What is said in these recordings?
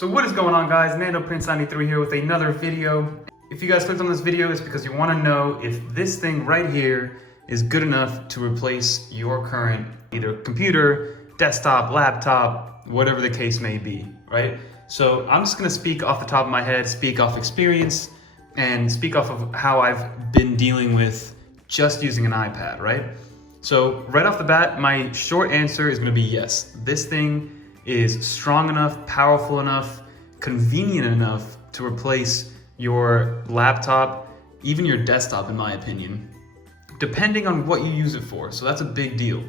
So what is going on, guys? Nando Prince 93 here with another video. If you guys clicked on this video, it's because you want to know if this thing right here is good enough to replace your current either computer, desktop, laptop, whatever the case may be, right? So I'm just gonna speak off the top of my head, speak off experience, and speak off of how I've been dealing with just using an iPad, right? So right off the bat, my short answer is gonna be yes. This thing is strong enough, powerful enough, convenient enough to replace your laptop, even your desktop, in my opinion, depending on what you use it for. So that's a big deal,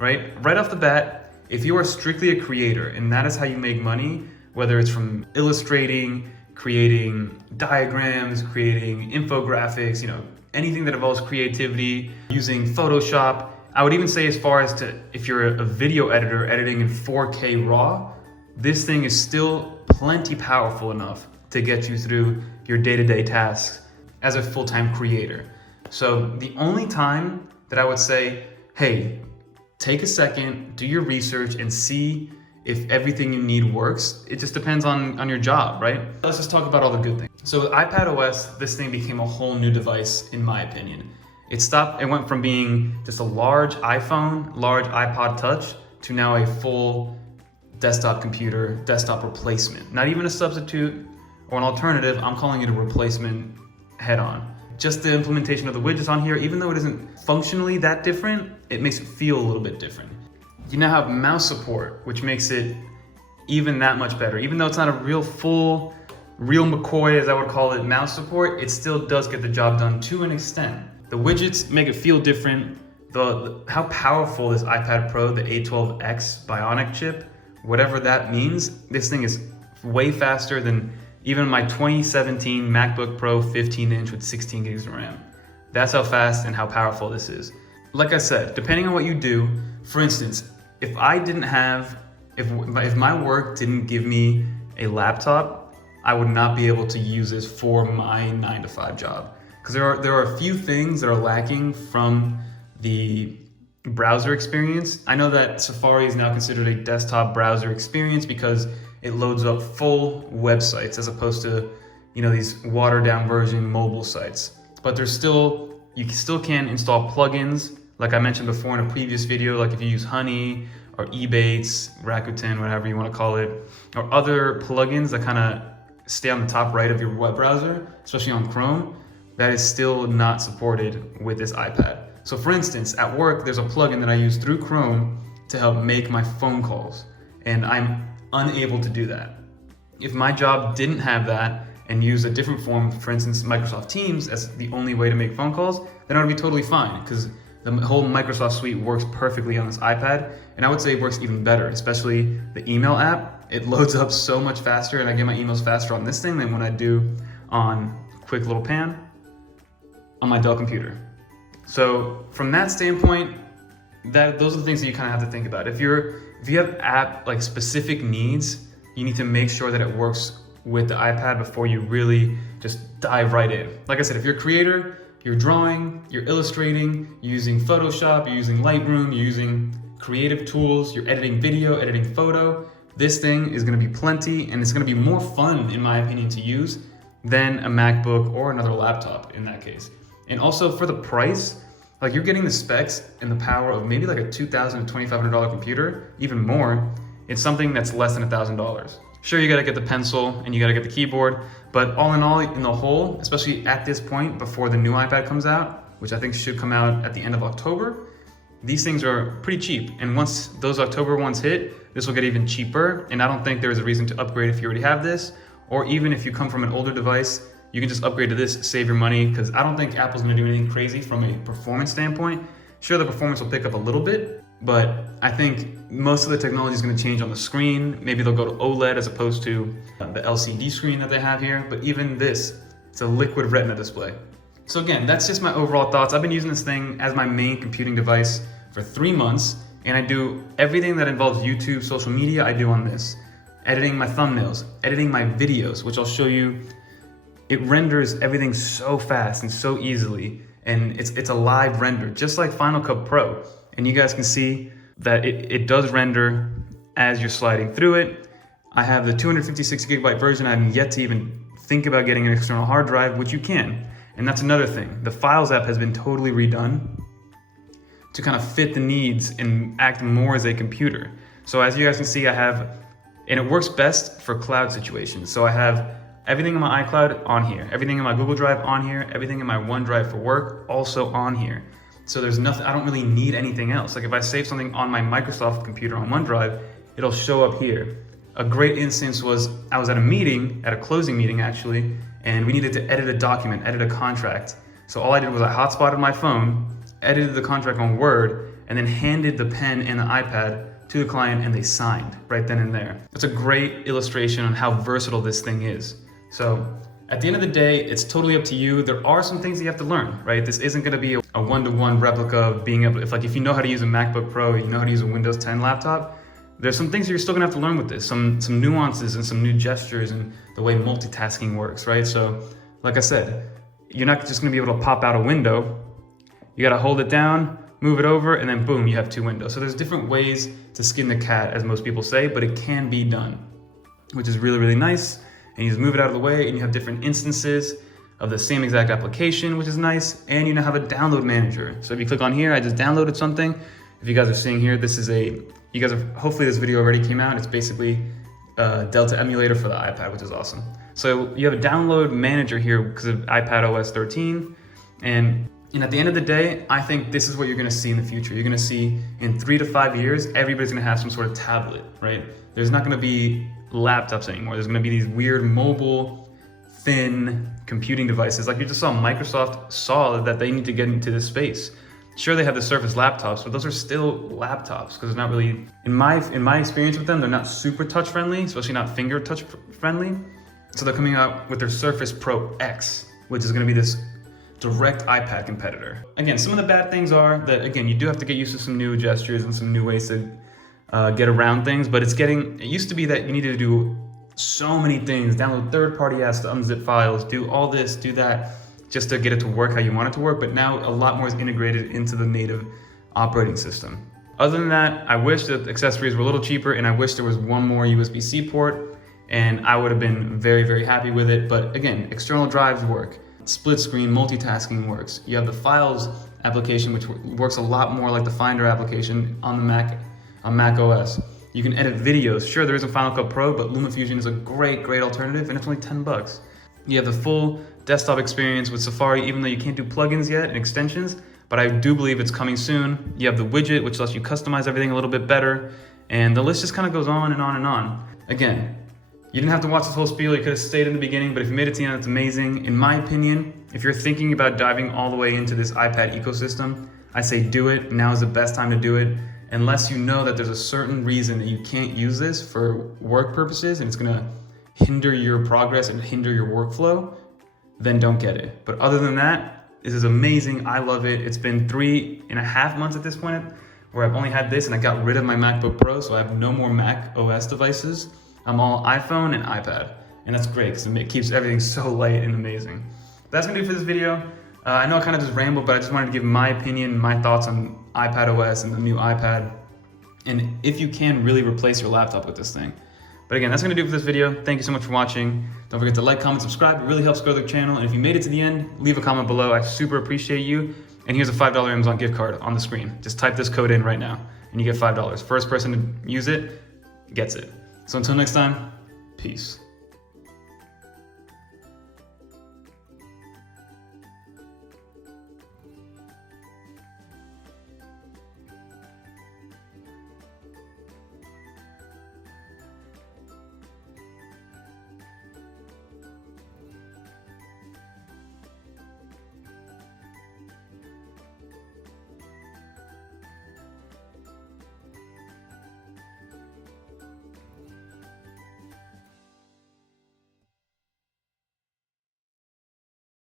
right? Right off the bat, if you are strictly a creator and that is how you make money, whether it's from illustrating, creating diagrams, creating infographics, anything that involves creativity, using Photoshop. I would even say as far as to, if you're a video editor editing in 4K RAW, this thing is still plenty powerful enough to get you through your day-to-day tasks as a full-time creator. So the only time that I would say, hey, take a second, do your research and see if everything you need works. It just depends on your job, right? Let's just talk about all the good things. So with iPad OS, this thing became a whole new device, in my opinion. It went from being just a large iPhone, large iPod Touch, to now a full desktop computer, desktop replacement. Not even a substitute or an alternative, I'm calling it a replacement head on. Just the implementation of the widgets on here, even though it isn't functionally that different, it makes it feel a little bit different. You now have mouse support, which makes it even that much better. Even though it's not a real McCoy, as I would call it, mouse support, it still does get the job done to an extent. The widgets make it feel different. How powerful this iPad Pro, the A12X Bionic chip, whatever that means, this thing is way faster than even my 2017 MacBook Pro 15-inch with 16 gigs of RAM. That's how fast and how powerful this is. Like I said, depending on what you do, for instance, if my work didn't give me a laptop, I would not be able to use this for my 9-to-5 job. Because there are a few things that are lacking from the browser experience. I know that Safari is now considered a desktop browser experience because it loads up full websites as opposed to, these watered down version mobile sites. But you still can install plugins, like I mentioned before in a previous video, like if you use Honey or Ebates, Rakuten, whatever you want to call it, or other plugins that kind of stay on the top right of your web browser, especially on Chrome, that is still not supported with this iPad. So for instance, at work, there's a plugin that I use through Chrome to help make my phone calls, and I'm unable to do that. If my job didn't have that and use a different form, for instance, Microsoft Teams as the only way to make phone calls, then I would be totally fine because the whole Microsoft suite works perfectly on this iPad, and I would say it works even better, especially the email app. It loads up so much faster, and I get my emails faster on this thing than when I do on Quick Little Pan on my Dell computer. So from that standpoint, those are the things that you kind of have to think about. If you have specific needs, you need to make sure that it works with the iPad before you really just dive right in. Like I said, if you're a creator, you're drawing, you're illustrating, you're using Photoshop, you're using Lightroom, you're using creative tools, you're editing video, editing photo, this thing is gonna be plenty, and it's gonna be more fun, in my opinion, to use than a MacBook or another laptop in that case. And also for the price, you're getting the specs and the power of maybe like a $2,000 to $2,500 computer, even more. It's something that's less than $1,000. Sure, you gotta get the pencil and you gotta get the keyboard, but all in all, in the whole, especially at this point before the new iPad comes out, which I think should come out at the end of October, these things are pretty cheap. And once those October ones hit, this will get even cheaper. And I don't think there's a reason to upgrade if you already have this, or even if you come from an older device, you can just upgrade to this, save your money, because I don't think Apple's gonna do anything crazy from a performance standpoint. Sure, the performance will pick up a little bit, but I think most of the technology is gonna change on the screen. Maybe they'll go to OLED as opposed to the LCD screen that they have here, but even this, it's a liquid retina display. So again, that's just my overall thoughts. I've been using this thing as my main computing device for 3 months, and I do everything that involves YouTube, social media, I do on this. Editing my thumbnails, editing my videos, which I'll show you. It renders everything so fast and so easily, and it's a live render, just like Final Cut Pro. And you guys can see that it does render as you're sliding through it. I have the 256 gigabyte version. I haven't yet to even think about getting an external hard drive, which you can. And that's another thing. The Files app has been totally redone to kind of fit the needs and act more as a computer. So as you guys can see, I have, and it works best for cloud situations. So I have everything in my iCloud on here, everything in my Google Drive on here, everything in my OneDrive for work also on here. So there's nothing, I don't really need anything else. Like if I save something on my Microsoft computer on OneDrive, it'll show up here. A great instance was, I was at a meeting, at a closing meeting actually, and we needed to edit a document, edit a contract. So all I did was I hotspotted my phone, edited the contract on Word, and then handed the pen and the iPad to the client and they signed right then and there. It's a great illustration on how versatile this thing is. So at the end of the day, it's totally up to you. There are some things you have to learn, right? This isn't gonna be a one-to-one replica of being able, if you know how to use a MacBook Pro, you know how to use a Windows 10 laptop, there's some things you're still gonna have to learn with this, some nuances and some new gestures and the way multitasking works, right? So like I said, you're not just gonna be able to pop out a window. You gotta hold it down, move it over, and then boom, you have two windows. So there's different ways to skin the cat, as most people say, but it can be done, which is really, really nice. And you just move it out of the way and you have different instances of the same exact application, which is nice. And you now have a download manager. So if you click on here, I just downloaded something. If you guys are seeing here, this is hopefully this video already came out. It's basically a Delta emulator for the iPad, which is awesome. So you have a download manager here because of iPad OS 13. And at the end of the day, I think this is what you're gonna see in the future. You're gonna see in 3 to 5 years, everybody's gonna have some sort of tablet, right? There's not gonna be laptops anymore. There's gonna be these weird mobile, thin computing devices. Like you just saw, Microsoft saw that they need to get into this space. Sure, they have the Surface laptops, but those are still laptops because they're not really, in my experience with them, they're not super touch friendly, especially not finger touch friendly. So they're coming out with their Surface Pro X, which is gonna be this direct iPad competitor. Again, some of the bad things are that, again, you do have to get used to some new gestures and some new ways to get around things, but it used to be that you needed to do so many things, download third-party apps to unzip files, do all this, do that, just to get it to work how you want it to work, but now a lot more is integrated into the native operating system. Other than that, I wish that accessories were a little cheaper, and I wish there was one more USB-C port, and I would have been very, very happy with it, but again, external drives work. Split screen multitasking works. You have the Files application, which works a lot more like the Finder application on Mac OS. You can edit videos. Sure, there is a Final Cut Pro, but LumaFusion is a great alternative, and it's only 10 bucks. You have the full desktop experience with Safari, even though you can't do plugins yet and extensions, but I do believe it's coming soon. You have the widget, which lets you customize everything a little bit better, and the list just kind of goes on and on and on. Again, you didn't have to watch this whole spiel, you could have stayed in the beginning, but if you made it to the end, it's amazing. In my opinion, if you're thinking about diving all the way into this iPad ecosystem, I say do it. Now is the best time to do it. Unless you know that there's a certain reason that you can't use this for work purposes and it's gonna hinder your progress and hinder your workflow, then don't get it. But other than that, this is amazing, I love it. It's been 3.5 months at this point where I've only had this and I got rid of my MacBook Pro, so I have no more Mac OS devices. I'm all iPhone and iPad, and that's great because it keeps everything so light and amazing. That's gonna do it for this video. I know I kind of just rambled, but I just wanted to give my opinion, my thoughts on iPad OS and the new iPad, and if you can really replace your laptop with this thing. But again, that's gonna do it for this video. Thank you so much for watching. Don't forget to like, comment, subscribe. It really helps grow the channel, and if you made it to the end, leave a comment below. I super appreciate you. And here's a $5 Amazon gift card on the screen. Just type this code in right now, and you get $5. First person to use it gets it. So until next time, peace.